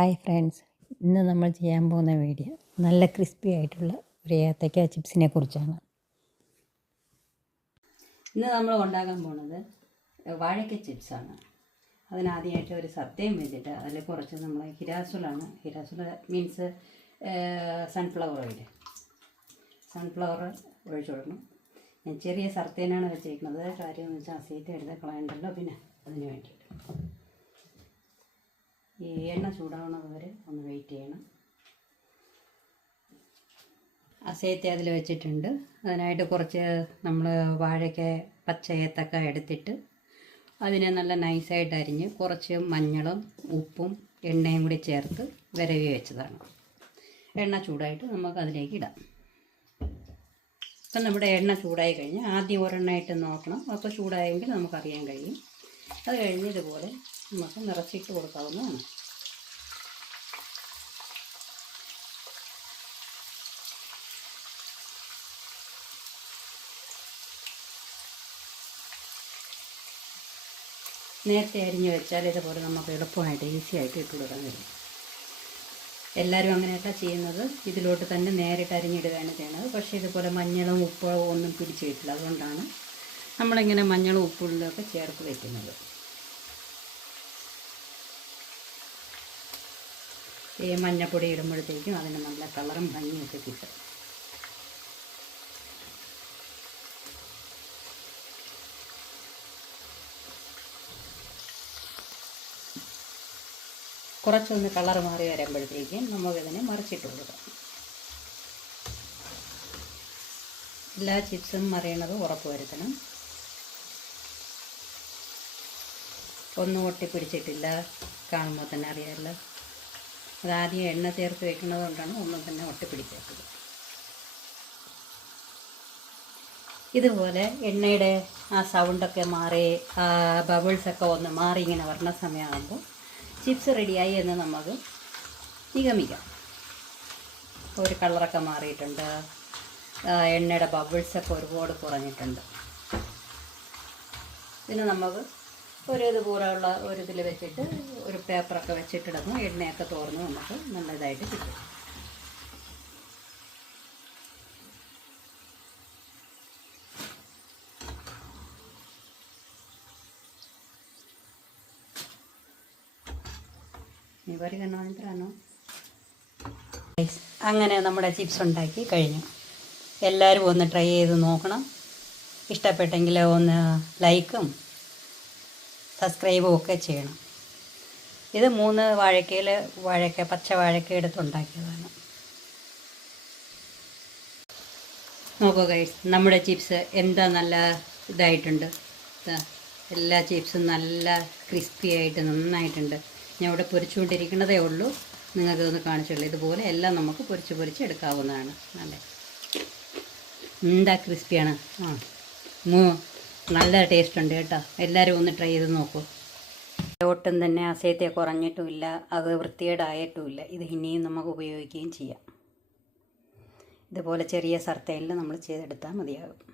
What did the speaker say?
Hi friends, ഇന്ന് നമ്മൾ ചെയ്യാൻ പോകുന്ന വീഡിയോ നല്ല ക്രിസ്പി ആയിട്ടുള്ള ഒരു ഏത്തയ്ക്ക ചിപ്സിനെ കുറിച്ചാണ്. ഇന്ന് നമ്മൾ ഉണ്ടാക്കാൻ പോകുന്നത് വാഴയ്ക്ക ചിപ്സാണ്. അതിനാദ്യമായിട്ട് ഒരു സദ്യയും വെച്ചിട്ട് അതിൽ കുറച്ച് നമ്മൾ ഹിരാസുലാണ്. ഹിരാസുല മീൻസ് സൺഫ്ലവർ ഓയിൽ. സൺഫ്ലവർ ഒഴിച്ചു കൊടുക്കണം. ഞാൻ ചെറിയ സർത്തേനാണ് വെച്ചേക്കുന്നത്. കാര്യം എന്ന് വെച്ചാൽ അസീറ്റ് എടുത്ത് കളയണ്ടല്ലോ. പിന്നെ അതിന് വേണ്ടിയിട്ട് ഈ എണ്ണ ചൂടാവുന്നത് വരെ ഒന്ന് വെയിറ്റ് ചെയ്യണം. അസേത്തി അതിൽ വെച്ചിട്ടുണ്ട്. അതിനായിട്ട് കുറച്ച് നമ്മൾ വാഴയ്ക്ക പച്ച ഏത്തക്ക എടുത്തിട്ട് അതിനെ നല്ല നൈസായിട്ട് അരിഞ്ഞ് കുറച്ച് മഞ്ഞളും ഉപ്പും എണ്ണയും കൂടി ചേർത്ത് വിരവി വെച്ചതാണ്. എണ്ണ ചൂടായിട്ട് നമുക്ക് അതിലേക്ക് ഇടാം. ഇപ്പം നമ്മുടെ എണ്ണ ചൂടായി കഴിഞ്ഞ് ആദ്യം ഒരെണ്ണമായിട്ട് നോക്കണം. അപ്പോൾ ചൂടായെങ്കിൽ നമുക്കറിയാൻ കഴിയും. അത് കഴിഞ്ഞ് ഇതുപോലെ നമുക്ക് നിറച്ചിട്ട് കൊടുക്കാവുന്നതാണ്. നേരത്തെ അരിഞ്ഞ് വെച്ചാൽ ഇതുപോലെ നമുക്ക് എളുപ്പമായിട്ട് ഈസി ആയിട്ട് ഇട്ട് കൊടുക്കാൻ കഴിയും. എല്ലാവരും അങ്ങനെയല്ല ചെയ്യുന്നത്, ഇതിലോട്ട് തന്നെ നേരിട്ട് അരിഞ്ഞിടുകയാണ് ചെയ്യുന്നത്. പക്ഷേ ഇതുപോലെ മഞ്ഞളും ഉപ്പും ഒന്നും പിടിച്ച് കിട്ടില്ല. അതുകൊണ്ടാണ് നമ്മളിങ്ങനെ മഞ്ഞളും ഉപ്പുള്ളതൊക്കെ ചേർത്ത് വയ്ക്കുന്നത്. ഈ മഞ്ഞപ്പൊടി ഇടുമ്പോഴത്തേക്കും അതിന് നല്ല കളറും ഭംഗിയൊക്കെ കിട്ടും. കുറച്ചൊന്ന് കളർ മാറി വരുമ്പോഴത്തേക്കും നമുക്കിതിനെ മറിച്ചിട്ട് കൊടുക്കാം. എല്ലാ ചിപ്സും മറിയണത് ഉറപ്പ് വരുത്തണം. ഒന്നും ഒട്ടിപ്പിടിച്ചിട്ടില്ല, കാണുമ്പോൾ തന്നെ അറിയാമല്ലോ. അതാദ്യം എണ്ണ ചേർത്ത് വെക്കുന്നത് കൊണ്ടാണ് ഒന്നും തന്നെ ഒട്ടിപ്പിടിക്കാത്തത്. ഇതുപോലെ എണ്ണയുടെ ആ സൗണ്ടൊക്കെ മാറി ആ ബബിൾസൊക്കെ ഒന്ന് മാറി ഇങ്ങനെ വരണ സമയമാകുമ്പോൾ ചിപ്സ് റെഡിയായി എന്ന് നമുക്ക് നിഗമിക്കാം. ഒരു കളറൊക്കെ മാറിയിട്ടുണ്ട്, എണ്ണയുടെ ബബിൾസൊക്കെ ഒരുപാട് കുറഞ്ഞിട്ടുണ്ട്. പിന്നെ നമുക്ക് ഒരു ഇതുപോലെയുള്ള ഒരു ഇതിൽ വെച്ചിട്ട് ഒരു പേപ്പറൊക്കെ വെച്ചിട്ടിടുന്നു. എണ്ണയൊക്കെ തോർന്ന് നമുക്ക് നല്ലതായിട്ട് കിട്ടും. അങ്ങനെ നമ്മുടെ ചിപ്സ് ഉണ്ടാക്കി കഴിഞ്ഞു. എല്ലാവരും ഒന്ന് ട്രൈ ചെയ്ത് നോക്കണം. ഇഷ്ടപ്പെട്ടെങ്കിൽ ഒന്ന് ലൈക്കും സബ്സ്ക്രൈബും ഒക്കെ ചെയ്യണം. ഇത് 3 വാഴയ്ക്ക പച്ച വാഴയ്ക്ക എടുത്തുണ്ടാക്കിയതാണ്. നോക്കൂ ഗൈസ്, നമ്മുടെ ചിപ്സ് എന്താ നല്ല ഇതായിട്ടുണ്ട്. എല്ലാ ചിപ്സും നല്ല ക്രിസ്പി ആയിട്ട് നന്നായിട്ടുണ്ട്. ഞാൻ ഇവിടെ പൊരിച്ചുകൊണ്ടിരിക്കുന്നതേ ഉള്ളൂ, നിങ്ങൾക്കൊന്ന് കാണിച്ചുള്ളൂ. ഇതുപോലെ എല്ലാം നമുക്ക് പൊരിച്ച് എടുക്കാവുന്നതാണ്. നല്ല എന്താ ക്രിസ്പിയാണ്. നല്ല ടേസ്റ്റ് ഉണ്ട് കേട്ടോ. എല്ലാവരും ഒന്ന് ട്രൈ ചെയ്ത് നോക്കൂ. ഒട്ടും തന്നെ അസേത്തെ കുറഞ്ഞിട്ടുമില്ല, അത് വൃത്തികേടായിട്ടുമില്ല. ഇത് ഇനിയും നമുക്ക് ഉപയോഗിക്കുകയും ചെയ്യാം. ഇതുപോലെ ചെറിയ സർത്തേലിൽ നമ്മൾ ചെയ്തെടുത്താൽ മതിയാകും.